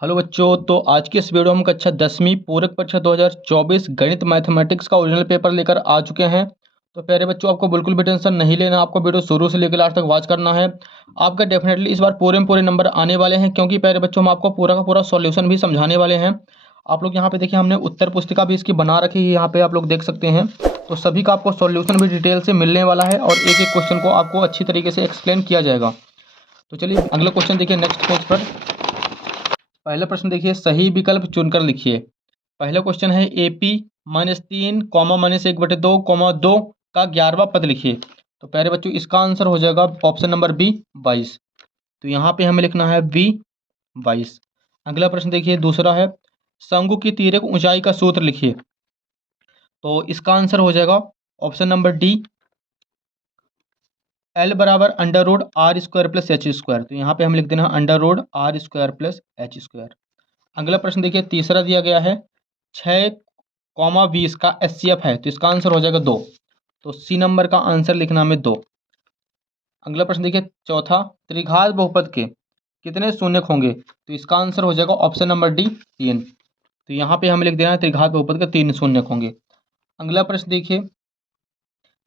Hello बच्चों। तो आज की इस वीडियो में कक्षा 10वीं पूरक परीक्षा 2024 गणित मैथमेटिक्स का ओरिजिनल पेपर लेकर आ चुके हैं। तो प्यारे बच्चों, आपको बिल्कुल भी टेंशन नहीं लेना, आपको वीडियो शुरू से लेकर लास्ट तक वॉच करना है। आपका डेफिनेटली इस बार पूरे में पूरे नंबर आने वाले हैं, क्योंकि प्यारे बच्चों हम आपको पूरा का पूरा सॉल्यूशन भी समझाने वाले हैं। आप लोग यहाँ पे देखिए, हमने उत्तर पुस्तिका भी इसकी बना रखी है, यहाँ पे आप लोग देख सकते हैं। तो सभी का आपको सॉल्यूशन भी डिटेल से मिलने वाला है और एक एक क्वेश्चन को आपको अच्छी तरीके से एक्सप्लेन किया जाएगा। तो चलिए अगला क्वेश्चन देखिए नेक्स्ट पेज पर। पहला प्रश्न देखिए, सही विकल्प चुनकर लिखिए। पहला क्वेश्चन है AP -3 -1/2 2 का 11वां पद लिखिए। तो प्यारे बच्चों, इसका आंसर हो जाएगा ऑप्शन नंबर बी 22। तो यहाँ पे हमें लिखना है बी 22। अगला प्रश्न देखिए, दूसरा है शंकु की तिर्यक ऊंचाई का सूत्र लिखिए। तो इसका आंसर हो जाएगा ऑप्शन नंबर डी, L बराबर √r² + h²। तो यहाँ पे हम लिख देना √r² + h²। अगला प्रश्न देखिए, तीसरा दिया गया है 6,20 का HCF है, तो इसका आंसर हो जाएगा 2। तो सी नंबर का आंसर लिखना हमें 2। अगला प्रश्न देखिए, चौथा त्रिघात बहुपद के कितने शून्यक होंगे। तो इसका आंसर हो जाएगा ऑप्शन नंबर डी 3। तो यहाँ पे हमें लिख देना है त्रिघात बहुपद के 3 शून्यक होंगे। अगला प्रश्न देखिए,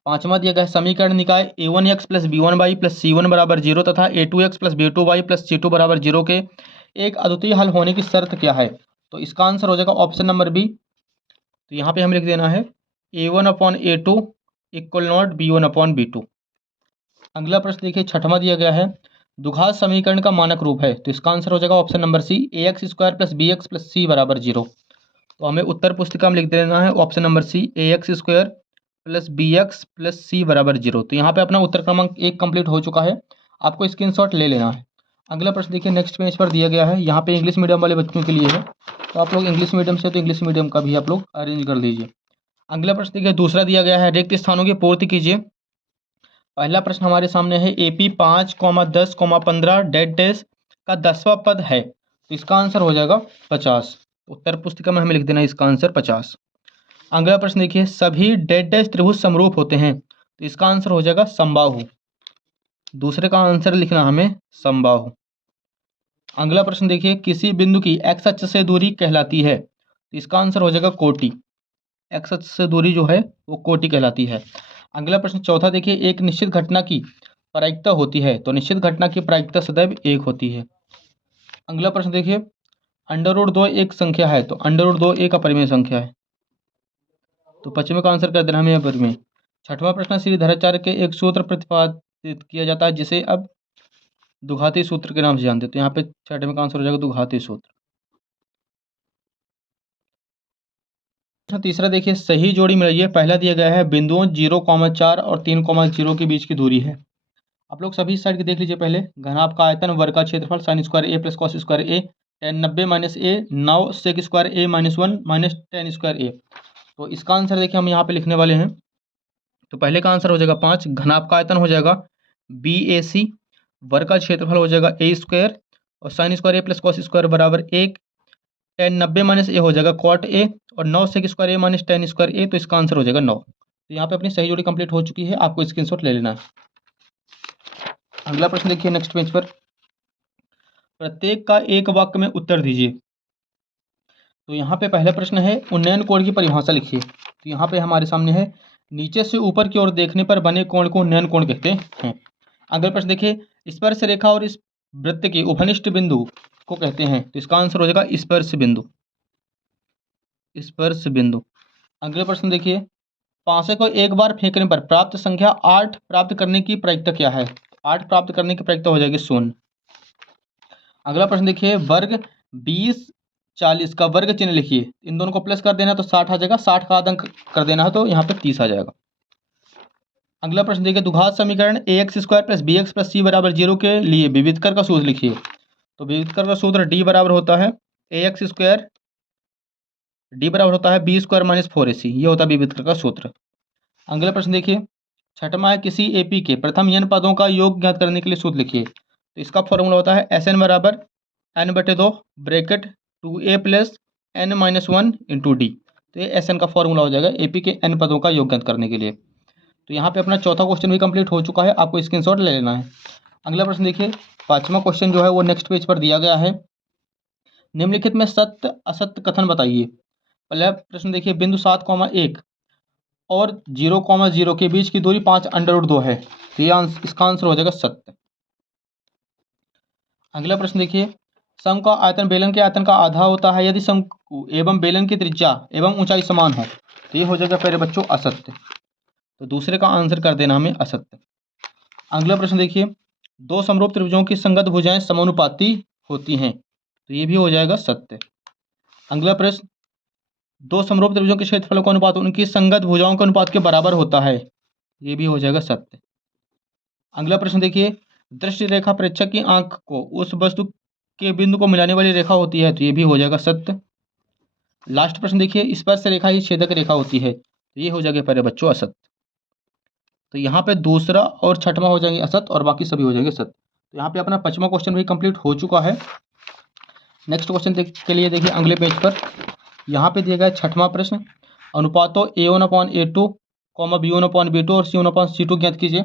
पांचवा दिया गया है समीकरण निकाय a1x + b1y + c1 = 0 तथा a2x + b2y + c2 = 0 के एक अद्वितीय हल होने की शर्त क्या है। तो इसका आंसर हो जाएगा ऑप्शन नंबर बी। तो यहाँ पे हमें लिख देना है a1/a2 = b1/b2। अगला प्रश्न देखिए, छठवां दिया गया है द्विघात समीकरण का मानक रूप है। तो इसका आंसर हो जाएगा option number C, ax² + bx + c = 0। तो हमें उत्तर पुस्तिका में लिख देना है option number C, ax² + bx + c = 0। तो यहाँ पे अपना उत्तर क्रमांक 1 कंप्लीट हो चुका है, आपको स्क्रीनशॉट ले लेना है। अगला प्रश्न देखिए, नेक्स्ट पेज पर दिया गया है, यहाँ पे इंग्लिश मीडियम वाले बच्चों के लिए है। तो आप लोग इंग्लिश मीडियम से तो इंग्लिश मीडियम का भी आप लोग अरेंज कर लीजिए। अगला प्रश्न देखिए, दूसरा दिया गया है रिक्त स्थानों की पूर्ति कीजिए। पहला प्रश्न हमारे सामने है AP 5, 10, 15 डेड डैश का 10वां पद है। तो इसका आंसर हो जाएगा 50। उत्तर पुस्तिका में हमें लिख देना है इसका आंसर 50। अगला प्रश्न देखिए, सभी डेड डैश त्रिभुज समरूप होते हैं। तो इसका आंसर हो जाएगा समबाहु। दूसरे का आंसर लिखना हमें समबाहु। अगला प्रश्न देखिए, किसी बिंदु की x अक्ष से दूरी कहलाती है। तो इसका आंसर हो जाएगा कोटि। x अक्ष से दूरी जो है वो कोटि कहलाती है। अगला प्रश्न चौथा देखिए, एक निश्चित घटना की प्रायिकता होती है। तो निश्चित घटना की प्रायिकता सदैव 1 होती है। अगला प्रश्न देखिए, √2 एक संख्या है। तो √2 एक अपरिमेय संख्या है। तो पश्चिमी का आंसर कर देना हमें अपरिमेय। छठवां प्रश्न, श्रीधराचार्य के एक सूत्र प्रतिपादित किया जाता है, जिसे अब द्विघाती सूत्र के नाम से जानते हैं। तो यहाँ पे छठवें का आंसर हो जाएगा द्विघाती सूत्र। तीसरा देखिए, सही जोड़ी मिलाइए। पहला दिया गया है बिंदुओं 0,4 और 3,0 के बीच की दूरी है। आप लोग सभी साइड के देख लीजिए। पहले घनाभ का आयतन, वर्ग का क्षेत्रफल, sin² a + cos² a, tan 90 - a 9 sec² a - 1 - tan² a। तो इसका आंसर देखिए हम यहाँ पे लिखने वाले हैं। तो पहले का आंसर हो जाएगा 5, घनाभ का आयतन हो जाएगा BAC, वर्ग का क्षेत्रफल हो जाएगा a² और sin² a + cos² = 1, tan 90 - a हो जाएगा cot a और 9 sec² a - tan² a। तो इसका आंसर हो जाएगा 9। तो यहाँ पे अपनी सही जोड़ी कंप्लीट हो चुकी है, आपको स्क्रीनशॉट ले लेना है। अगला प्रश्न देखिए नेक्स्ट पेज पर, प्रत्येक का एक वाक्य में उत्तर दीजिए। तो यहाँ पे पहला प्रश्न है उन्नयन कोण की परिभाषा लिखिए। तो यहाँ पे हमारे सामने है, नीचे से ऊपर की ओर देखने पर बने कोण को उन्नयन कोण कहते हैं। अगला प्रश्न देखिए, स्पर्श रेखा और इस वृत्त के उपनिष्ठ बिंदु को कहते हैं। तो इसका आंसर हो जाएगा स्पर्श बिंदु। स्पर्श बिंदु। अगला प्रश्न देखिए, पासे को एक बार फेंकने पर प्राप्त संख्या 8 प्राप्त करने की प्रायिकता क्या है। 8 प्राप्त करने की प्रायिकता हो जाएगी 0। अगला प्रश्न देखिए, वर्ग 20 40 का वर्ग चिन्ह लिखिए। इन दोनों को प्लस कर देना तो 60 आ जाएगा, 60 का आधा अंक कर देना है तो यहाँ पे 30 आ जाएगा। अगला प्रश्न देखिए, द्विघात समीकरण ax² + bx + c = 0 के लिए विविधकर का सूत्र लिखिए। तो विविधकर का सूत्र d बराबर होता है ax², d बराबर होता है b² - 4ac। ये होता है विविधकर का सूत्र। अगला प्रश्न देखिए, छठवां है, किसी AP के प्रथम n पदों का योग ज्ञात करने के लिए सूत्र लिखिए। तो इसका फॉर्मूला होता है Sn = n/2 bracket 2a + n - 1 × d। तो ये Sn का फॉर्मूला हो जाएगा AP के n पदों का योग ज्ञात करने के लिए। तो यहाँ पे अपना चौथा क्वेश्चन भी कंप्लीट हो चुका है, आपको स्क्रीनशॉट ले लेना है। अगला प्रश्न देखिए, पांचवा क्वेश्चन जो है वो नेक्स्ट पेज पर दिया गया है। निम्नलिखित में सत्य असत्य कथन बताइए। पहला प्रश्न देखिए, बिंदु 7,1 और 0,0 के बीच की दूरी 5√2 है, तो ये इसका आंसर हो जाएगा सत्य। अगला प्रश्न देखिए, शंकु का आयतन बेलन के आयतन का आधा होता है यदि शंकु एवं बेलन की त्रिज्या एवं ऊंचाई समान हो, तो ये हो जाएगा प्यारे बच्चों असत्य। तो दूसरे का आंसर कर देना हमें असत्य। अगला प्रश्न देखिए, दो समरूप त्रिभुजों की संगत भुजाएं समानुपाती होती हैं, तो ये भी हो जाएगा सत्य। अगला प्रश्न, दो समरूप त्रिभुजों के क्षेत्रफलों का अनुपात उनकी संगत भुजाओं के अनुपात के बराबर होता है, ये भी हो जाएगा सत्य। अगला प्रश्न देखिए, दृष्टि रेखा प्रेक्षक की आंख को उस वस्तु के बिंदु को मिलाने वाली रेखा होती है, तो ये भी हो जाएगा सत्य। लास्ट प्रश्न देखिए, स्पर्श रेखा ही छेदक रेखा होती है, तो ये हो जाएगा प्यारे बच्चों असत्य। तो यहाँ पे दूसरा और छठवां हो जाएंगे असत्य और बाकी सभी हो जाएंगे सत्य। तो यहाँ पे अपना 5वां क्वेश्चन भी कंप्लीट हो चुका है। नेक्स्ट क्वेश्चन के लिए देखिए अगले पेज पर, यहाँ पे दिया गया 6वां प्रश्न, अनुपातों A1/A2, B1/B2 और C1/C2 ज्ञात कीजिए।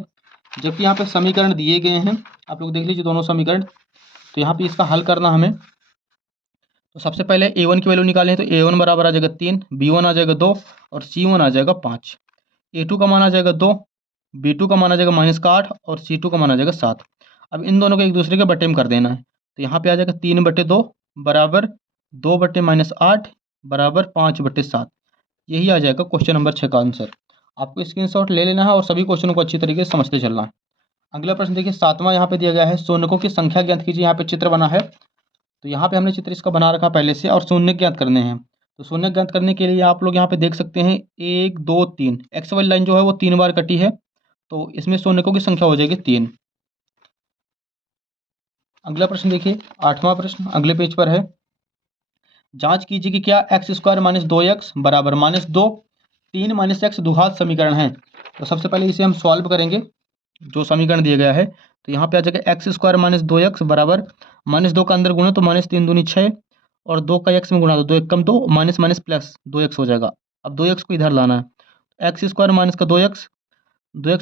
जबकि यहाँ पे समीकरण दिए गए हैं, आप लोग देख लीजिए दोनों समीकरण। तो यहाँ पे इसका हल करना हमें, तो सबसे पहले A1 की वैल्यू निकालें, तो A1 बराबर आ जाएगा 3, B1 आ जाएगा 2 और C1 आ जाएगा 5। A2 का मान आ जाएगा 2, B2 का मान आ जाएगा -8 और C2 का मान आ जाएगा 7। अब इन दोनों को एक दूसरे के बटे में कर देना है, तो यहाँ पे आ जाएगा 3/2 बराबर 2/-8 बराबर 5/7। यही आ जाएगा क्वेश्चन नंबर 6 का आंसर। आपको स्क्रीनशॉट ले लेना है और सभी क्वेश्चनों को अच्छी तरीके से समझते चलना है। अगला प्रश्न देखिए 7वां यहाँ पे दिया गया है, शून्यकों की संख्या ज्ञात कीजिए। यहाँ पे चित्र बना है, तो यहाँ पे हमने चित्र इसका बना रखा पहले से और शून्य ज्ञात करने हैं। तो शून्य ज्ञात करने के लिए आप लोग यहाँ पे देख सकते हैं 1 2 3 एक्स वाली लाइन जो है वो 3 बार कटी है, तो इसमें शून्यकों की संख्या हो जाएगी 3। अगला प्रश्न देखिए 8वां प्रश्न अगले पेज पर है, जांच कीजिए कि क्या x² - 2x बराबर -2 3 - x द्विघात समीकरण है। तो सबसे पहले इसे हम सॉल्व करेंगे, जो समीकरण दिया गया है। तो यहाँ पे आ जाएगा x² - 2x बराबर -2 का अंदर गुणा तो -3 दूनी 6 और 2 का x में गुणा तो 2 1 2 माइनस प्लस 2x हो जाएगा। अब 2x को इधर लाना है, x² माइनस का 2x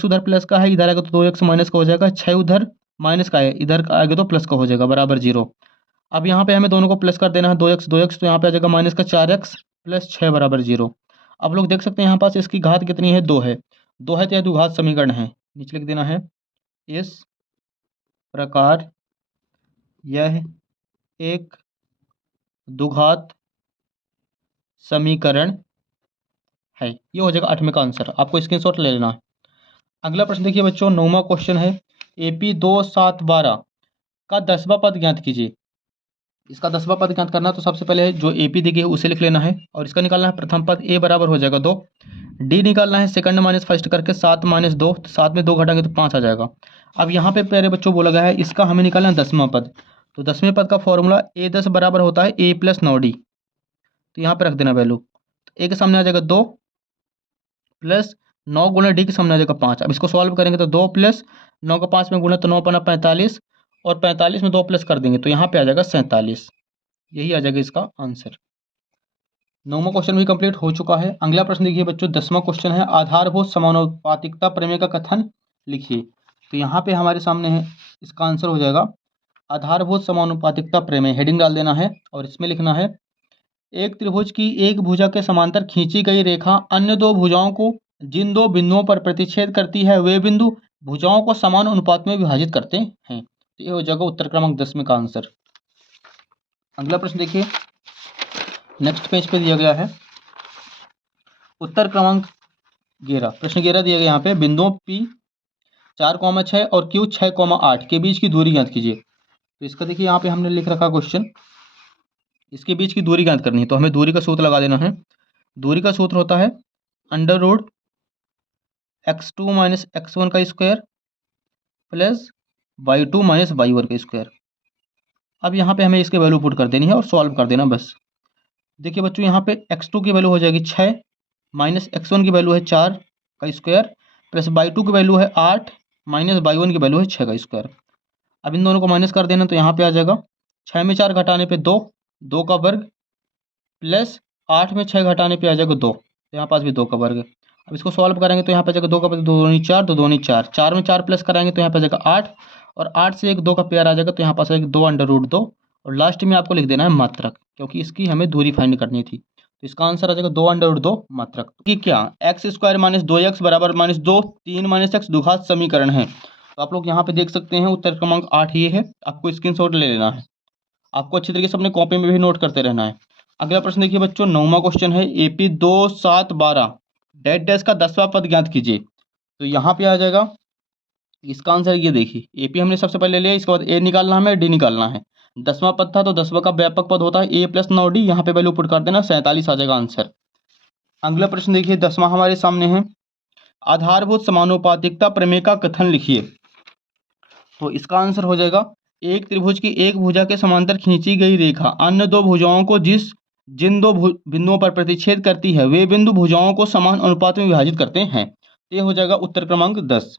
उधर प्लस का है, इधर आएगा तो 2x माइनस का हो जाएगा, 6 उधर माइनस का है, इधर आएगा तो प्लस का हो जाएगा बराबर 0। अब यहाँ पे हमें दोनों को प्लस कर देना है, 2x तो यहाँ पे आ जाएगा माइनस का 4x प्लस 6 बराबर 0। अब लोग देख सकते हैं यहाँ पास इसकी घात कितनी है, 2 है, 2 है तो यह द्विघात समीकरण है। नीचे लिख देना है, इस प्रकार यह एक द्विघात समीकरण है। ये हो जाएगा 8वें का आंसर, आपको स्क्रीनशॉट ले लेना है। अगला प्रश्न देखिए बच्चों 9वां क्वेश्चन है, AP 2 7 12 का 10वां पद ज्ञात कीजिए। इसका 10वां पद ज्ञात करना, तो सबसे पहले जो AP दी गई है उसे लिख लेना है और इसका निकालना है प्रथम पद A बराबर हो जाएगा 2, D निकालना है सेकंड माइनस फर्स्ट करके 7 - 2, तो 7 में 2 घटाएंगे तो 5 आ जाएगा। अब यहाँ पे प्यारे बच्चों बोला गया है इसका हमें निकालना है 10वां पद। तो 10वें पद का फॉर्मूला A10 बराबर होता है A + 9D, तो यहाँ पे रख देना वैल्यू। तो A के सामने आ जाएगा 2 प्लस 9 गुना D के सामने आ जाएगा 5। अब इसको सॉल्व करेंगे तो 2 प्लस 9 का 5 में गुना तो 9 पना 45 और 45 में 2 प्लस कर देंगे तो यहाँ पे आ जाएगा 47। यही आ जाएगा इसका आंसर। 9वां क्वेश्चन भी कंप्लीट हो चुका है। अगला प्रश्न देखिए बच्चों 10वां क्वेश्चन है, आधारभूत समानुपातिकता प्रमेय का कथन लिखिए। तो यहाँ पे हमारे सामने है, इसका आंसर हो जाएगा आधारभूत समानुपातिकता प्रमेय। हेडिंग डाल देना है और इसमें लिखना है, एक त्रिभुज की एक भुजा के समांतर खींची गई रेखा अन्य दो भुजाओं को जिन दो बिंदुओं पर प्रतिच्छेद करती है वे बिंदु भुजाओं को समान अनुपात में विभाजित करते हैं। तो ये हो जाएगा उत्तर क्रमांक 10 में का आंसर। अगला प्रश्न देखिए नेक्स्ट पेज पे दिया गया है, उत्तर क्रमांक 11 प्रश्न 11 दिया गया यहाँ पे, बिंदुओं P 4,6 और Q 6,8 के बीच की दूरी ज्ञात कीजिए। तो इसका देखिए यहाँ पे हमने लिख रखा क्वेश्चन, इसके बीच की दूरी ज्ञात करनी है, तो हमें दूरी का सूत्र लगा देना है। दूरी का सूत्र होता है √x2 - x1 का स्क्वायर प्लस y2 - y1 का स्क्वायर। अब यहाँ पे हमें इसके वैल्यू पुट कर देनी है और सॉल्व कर देना बस। देखिए बच्चों यहाँ पे x2 की वैल्यू हो जाएगी 6 माइनस x1 की वैल्यू है 4 का स्क्वायर प्लस y2 की वैल्यू है 8 माइनस y1 की वैल्यू है 6 का स्क्वायर। अब इन दोनों को माइनस कर देना, तो यहाँ पे आ जाएगा 6 में 4 घटाने पे 2, 2 का वर्ग प्लस 8 में 6 घटाने पे आ जाएगा 2, तो यहाँ पास भी 2 का वर्ग है। अब इसको सॉल्व करेंगे तो यहाँ पे आ जाएगा 2 का वर्ग 2 दूनी 4, 2 दूनी 4, 4 में 4 प्लस कराएंगे तो यहाँ पे आ जाएगा 8 और 8 से एक 2 का पेयर आ जाएगा, तो यहाँ पास आएगा 2 √2 और लास्ट में आपको लिख देना है मात्रक, क्योंकि इसकी हमें दूरी फाइंड करनी थी। तो इसका आंसर आ जाएगा 2/2 मात्रक। कि क्या x² - 2x बराबर -2 3 - x द्विघात समीकरण है। तो आप लोग यहाँ पे देख सकते हैं उत्तर क्रमांक 8 ये है। आपको स्क्रीनशॉट ले लेना है, आपको अच्छी तरीके से अपने कॉपी में भी नोट करते रहना है। अगला प्रश्न देखिए बच्चों, 9वां क्वेश्चन है AP 2 7 12 डैश डैश का 10वां पद ज्ञात कीजिए। तो यहाँ पे आ जाएगा इसका आंसर, ये देखिए AP हमने सबसे पहले लिया, इसके बाद A निकालना है, हमें D निकालना है। 10वां पद था तो 10वां का व्यापक पद होता है A + 9D, यहाँ पे वैल्यू पुट कर देना, 47 आ जाएगा आंसर। अगला प्रश्न देखिए 10वां हमारे सामने है, आधारभूत समानुपातिकता प्रमेय का कथन लिखिए। तो इसका आंसर हो जाएगा, एक त्रिभुज की एक भुजा के समांतर खींची गई रेखा अन्य दो भुजाओं को जिन दो बिंदुओं पर प्रतिच्छेद करती है वे बिंदु भुजाओं को समान अनुपात में विभाजित करते हैं। ये हो जाएगा उत्तर क्रमांक 10।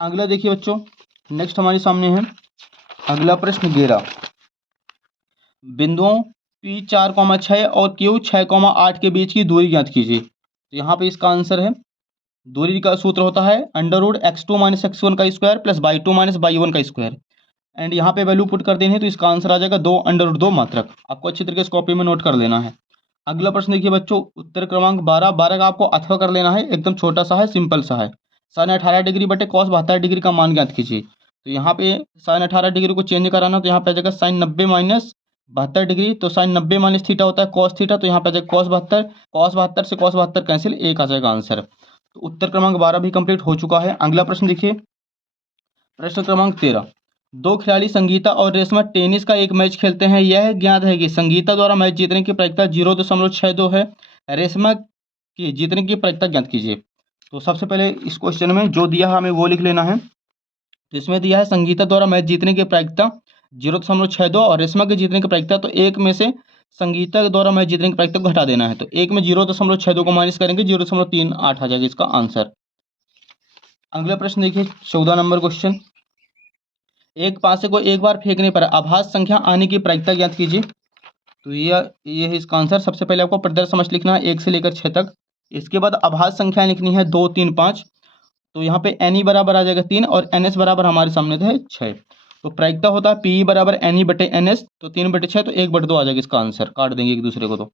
अगला देखिए बच्चों, नेक्स्ट हमारे सामने है अगला प्रश्न 11, बिंदुओं P4, 6 और Q6, 8 के बीच की दूरी ज्ञात कीजिए। तो यहाँ पे इसका आंसर है, दूरी का सूत्र होता है √(x2 - x1) का स्क्वायर प्लस y2 - y1 का स्क्वायर। एंड यहाँ पे वैल्यू पुट कर देनी है, तो इसका आंसर आ जाएगा 2/2 मात्रक। आपको अच्छी तरीके से कॉपी में नोट कर लेना है। अगला प्रश्न देखिए बच्चों, उत्तर क्रमांक 12 12 का आपको अथवा कर लेना है, एकदम छोटा सा है, सिंपल सा है। sin 18 डिग्री बटे cos 72 डिग्री का मान ज्ञात कीजिए। तो यहाँ पे sin 18 डिग्री को चेंज कराना, तो यहाँ पे आ जाएगा sin 90 - 72 डिग्री। तो sin 90 - थीटा होता है cos थीटा, तो यहाँ पे आ जाएगा cos 72 से cos 72 कैंसिल, 1 आ जाएगा आंसर। तो उत्तर क्रमांक 12 भी कंप्लीट हो चुका है। अगला प्रश्न देखिए, प्रश्न क्रमांक 13, दो खिलाड़ी संगीता और रेशमा टेनिस का एक मैच खेलते हैं। यह ज्ञात है कि संगीता द्वारा मैच जीतने की प्रायिकता 0.62 है, रेशमा की जीतने की प्रायिकता ज्ञात कीजिए। तो सबसे पहले इस क्वेश्चन में जो दिया है हमें वो लिख लेना है। तो इसमें दिया है संगीता द्वारा मैच जीतने की प्रायिकता 0.62 और रेशमा के जीतने की प्रायिकता, तो एक में से संगीता द्वारा मैच जीतने की प्रायिकता को हटा देना है। तो एक में 0.62 को माइनस करेंगे, 0.38 आ जाएगा इसका आंसर। अगला प्रश्न देखिए 14 नंबर क्वेश्चन, एक पासे को एक बार फेंकने पर आभास संख्या आने की प्रायिकता ज्ञात कीजिए। तो ये है इसका आंसर। सबसे पहले आपको प्रदर्श समझ लिखना है 1 से लेकर 6 तक। इसके बाद आभास संख्या लिखनी है 2 3 5। तो यहाँ पे NE बराबर आ जाएगा 3 और NS बराबर हमारे सामने है 6। तो प्रायिकता होता है PE बराबर NE बटे NS, तो 3/6 तो 1/2 आ जाएगा इसका आंसर, काट देंगे एक दूसरे को। तो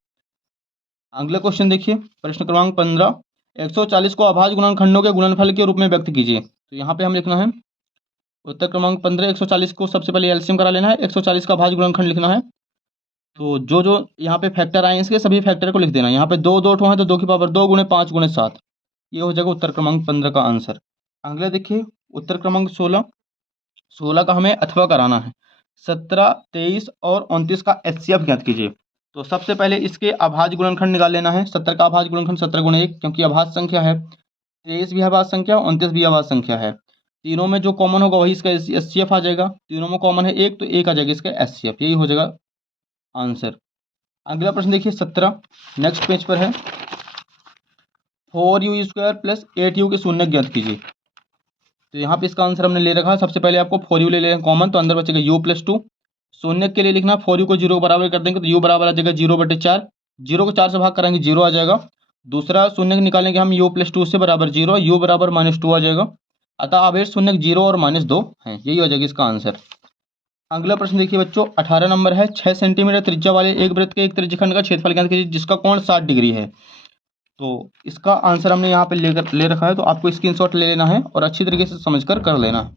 अगला क्वेश्चन देखिए, प्रश्न क्रमांक 15, 140 को अभाज्य गुणनखंडों के गुणनफल के रूप में व्यक्त कीजिए। तो यहाँ पे हम लिखना है उत्तर क्रमांक 15, 140 को सबसे पहले एलसीएम करा लेना है, 140 का भाज्य गुणनखंड लिखना है। तो जो जो यहाँ पे फैक्टर आए इसके सभी फैक्टर को लिख देना है। यहाँ पे 2 2 है तो 2 की पावर 2 × 5 × 7, ये हो जाएगा उत्तर क्रमांक 15 का आंसर। अगला देखिए उत्तर क्रमांक 16, 16 का हमें अथवा कराना है। 17, 23 और 29 का HCF ज्ञात कीजिए। तो सबसे पहले इसके अभाज्य गुणनखंड निकाल लेना है। 17 का अभाज्य गुणनखंड 17 × 1, क्योंकि अभाज्य संख्या है। 23 भी अभाज्य संख्या, 29 भी अभाज्य संख्या है। तीनों में जो कॉमन होगा वही इसका HCF आ जाएगा। तीनों में कॉमन है 1, तो 1 आ जाएगा इसका HCF, यही हो जाएगा आंसर। अगला प्रश्न देखिए 17, नेक्स्ट पेज पर है, 4u² + 8u के शून्य ज्ञात कीजिए। तो यहाँ पे इसका आंसर हमने ले रखा है। सबसे पहले आपको 4u ले लेना कॉमन, तो अंदर बचेगा u + 2। शून्य के लिए लिखना 4u को 0 के बराबर कर देंगे, तो u बराबर आ जाएगा 0/4। 0 को 4 से भाग कराएंगे 0 आ जाएगा। दूसरा शून्य निकालेंगे हम u + 2 से बराबर 0, u बराबर -2 आ जाएगा। अतः आवेश शून्य 0 और -2 है, यही हो जाएगा इसका आंसर। अगला प्रश्न देखिए बच्चों 18 नंबर है, 6 सेंटीमीटर त्रिज्या वाले एक वृत्त के एक त्रिज्यखंड का क्षेत्रफल ज्ञात कीजिए जिसका कोण 60 डिग्री है। तो इसका आंसर हमने यहाँ पे ले रखा है, तो आपको स्क्रीनशॉट ले लेना है और अच्छी तरीके से समझकर कर लेना है।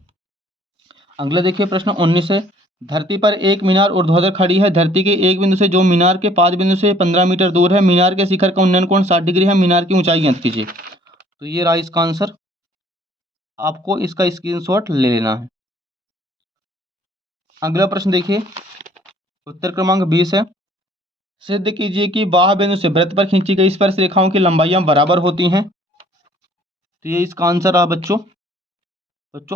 अगला देखिए प्रश्न 19 है, धरती पर एक मीनार ऊर्ध्वाधर खड़ी है। धरती के एक बिंदु से जो मीनार के 5 बिंदु से 15 मीटर दूर है, मीनार के शिखर का उन्नयन कोण 60 डिग्री है। मीनार की ऊंचाई ज्ञात कीजिए। तो ये रहा इसका आंसर, आपको इसका स्क्रीनशॉट ले लेना है। अगला प्रश्न देखिए उत्तर क्रमांक 20 है, सिद्ध कीजिए कि बाह्य बिंदु से वृत्त पर खींची गई स्पर्श रेखाओं की लंबाइयां बराबर होती हैं। तो ये इसका आंसर रहा बच्चों।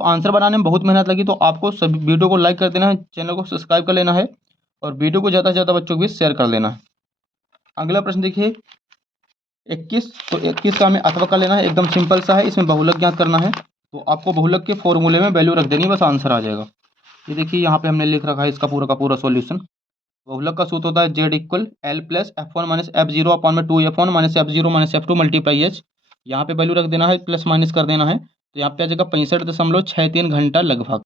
आंसर बनाने में बहुत मेहनत लगी, तो आपको सभी वीडियो को लाइक कर देना है, चैनल को सब्सक्राइब कर लेना है और वीडियो को ज़्यादा से ज़्यादा बच्चों को भी शेयर कर लेना है। अगला प्रश्न देखिए 21, तो 21 का हमें अथवा कर लेना है, एकदम सिंपल सा है। इसमें बहुलक ज्ञात करना है, तो आपको बहुलक के फॉर्मूले में वैल्यू रख देनी, बस आंसर आ जाएगा। ये देखिए यहाँ पे हमने लिख रखा है इसका पूरा का पूरा सॉल्यूशन। बहुलक का सूत्र होता है Z = L + F1 - F0 / 2F1 - F0 - F2 × H। यहाँ पे वैल्यू रख देना है, प्लस माइनस कर देना है, तो यहाँ पे आ जाएगा 65.63 घंटा लगभग।